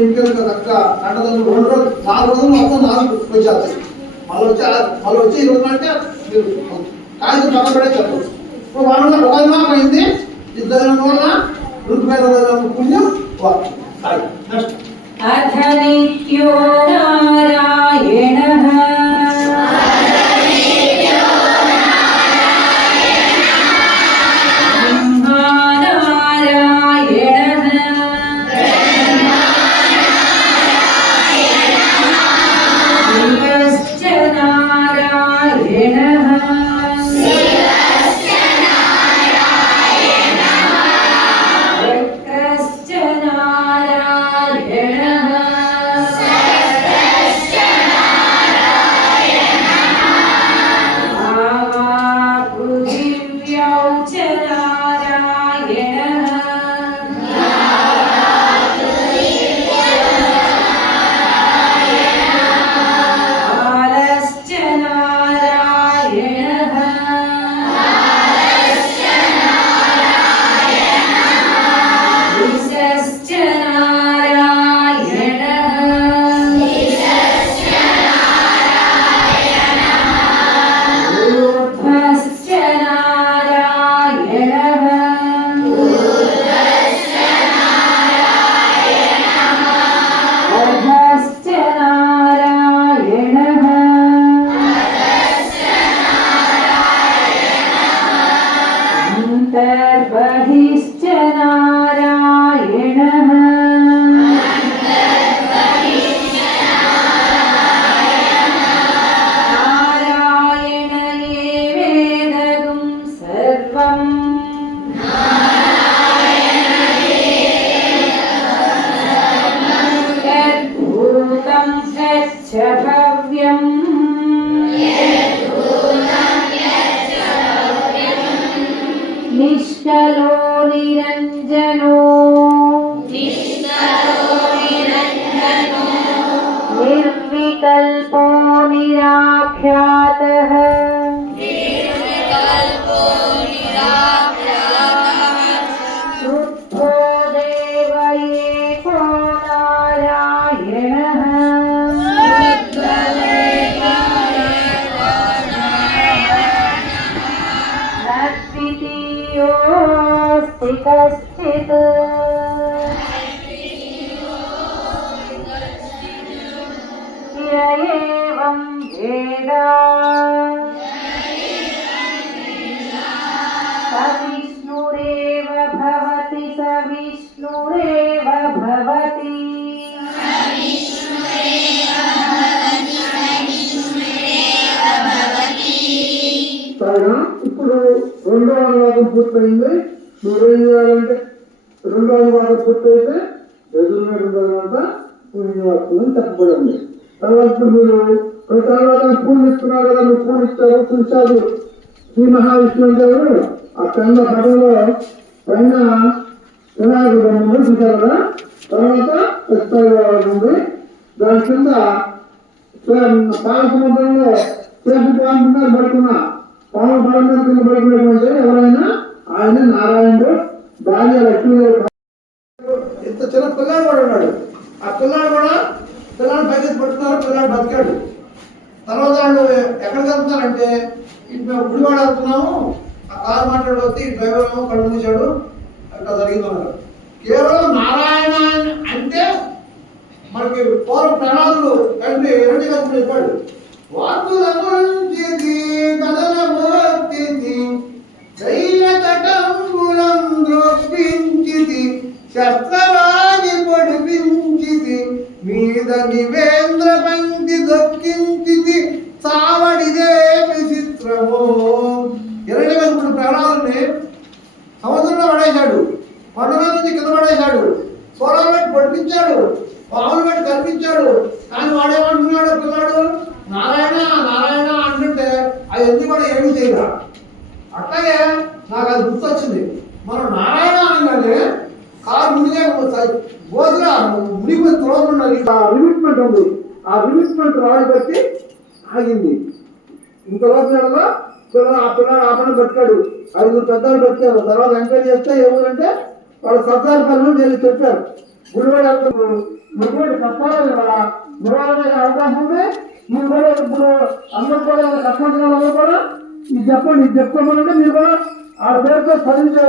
ఇంటికి చక్క కంటదలు రెండు రోజులు నాలుగు రోజులు మొత్తం నాలుగు వచ్చేస్తాయి మళ్ళీ వచ్చి మళ్ళీ వచ్చి ఈ రోజు అంటే మీరు కాగితం పక్కన పడే చెప్పచ్చు ఇప్పుడు వాళ్ళ ఒక మాకు అయింది. ఇద్దరు వల్ల రెండు వేల పుణ్యం నెక్స్ట్ Herbert কইরা ఇప్పుడు రెండో అనువాదం పూర్తయింది నువ్వేం చేయాలంటే రెండో అనువాదం పూర్తయితే ఎదురున్న రెండో అనువాదం పుణ్యవాక్యం చెప్పబడింది. తర్వాత మీరు ప్రతి అనువాదం పూలు ఇస్తున్నారు కదా మీరు పూలు ఇచ్చారు చూశారు శ్రీ మహావిష్ణువు గారు ఆ కింద పదంలో పైన వినాయకుడు బొమ్మ ఉంది చూశారు కదా? తర్వాత ఉంది. దాని కింద పాలసముద్రంలో చేసి పడుకున్న పడుకున్నా. పాల పడంగా కింద పడుకున్నటువంటి ఎవరైనా? ఆయన నారాయణుడు. భార్య ఇంత చిన్న పిల్లాడు కూడా ఉన్నాడు. ఆ పిల్లాడు కూడా పిల్లాడు పైకి పడుతున్నారు పిల్లాడు బతికాడు. తర్వాత వాళ్ళు ఎక్కడికి వెళ్తున్నారంటే ఇటు మేము గుడివాడ వెళ్తున్నాము. ఆ కారు మాట్లాడు ఈ డ్రైవర్ ఏమో కళ్ళు మూసాడు అట్లా జరిగిందన్నారు కేవలం నారాయణ అంటే మనకి పూర్వ ప్రణాళులు తండ్రి ఎరటి కలిపి చెప్పాడు. వార్పులముంచితి ప్రాణాలని సముద్రంలో పడేశాడు. కొండల నుంచి కింద పడేశాడు. సోలార్ పెట్టి పడిపించాడు. పాములు పెట్టి కనిపించాడు. కానీ వాడేమంటున్నాడు పిల్లాడు. నారాయణ నారాయణ అంటుంటే అది అవన్నీ కూడా ఏమీ చేయరా? అట్లాగే నాకు అది గుర్తొచ్చింది. మనం నారాయణ అనగానే కారు మునిగే గోధుల మునిగి త్రోతున్నది ఆ రిమిట్మెంట్ ఉంది. ఆ రిమిట్మెంట్ రాడు బట్టి ఆగింది. ఇంత రోజు నెలలో పిల్లలు ఆ పిల్లలు ఆ బతికాడు. ఐదుగురు పెద్దలు బతికారు. తర్వాత ఎంక్వైరీ చేస్తే ఎవరంటే వాళ్ళు సర్దార్ పనులు నేను చెప్పారు. గురువాడు ఎటువంటి కష్టాలు కూడా అవకాశం ఉంది. మీరు కూడా ఇప్పుడు అందరూ కూడా కష్టమైన వాళ్ళు కూడా ఇది చెప్పండి ఇది చెప్పుకోమనంటే మీరు కూడా ఆ పేరుతో చదివితే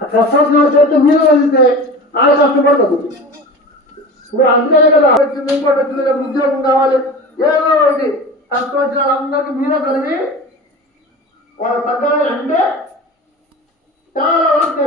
ఆ కష్టాలు చేస్తే మీరు చదివితే ఆ కష్టపడదు ఇప్పుడు అందుకే కదా వచ్చింది ఇంకోటి వచ్చింది ఉద్యోగం కావాలి. ఏదో ఒకటి. కష్టం వచ్చిన వాళ్ళందరికీ మీరే చదివి వాళ్ళ తగ్గాలి అంటే చాలా వరకు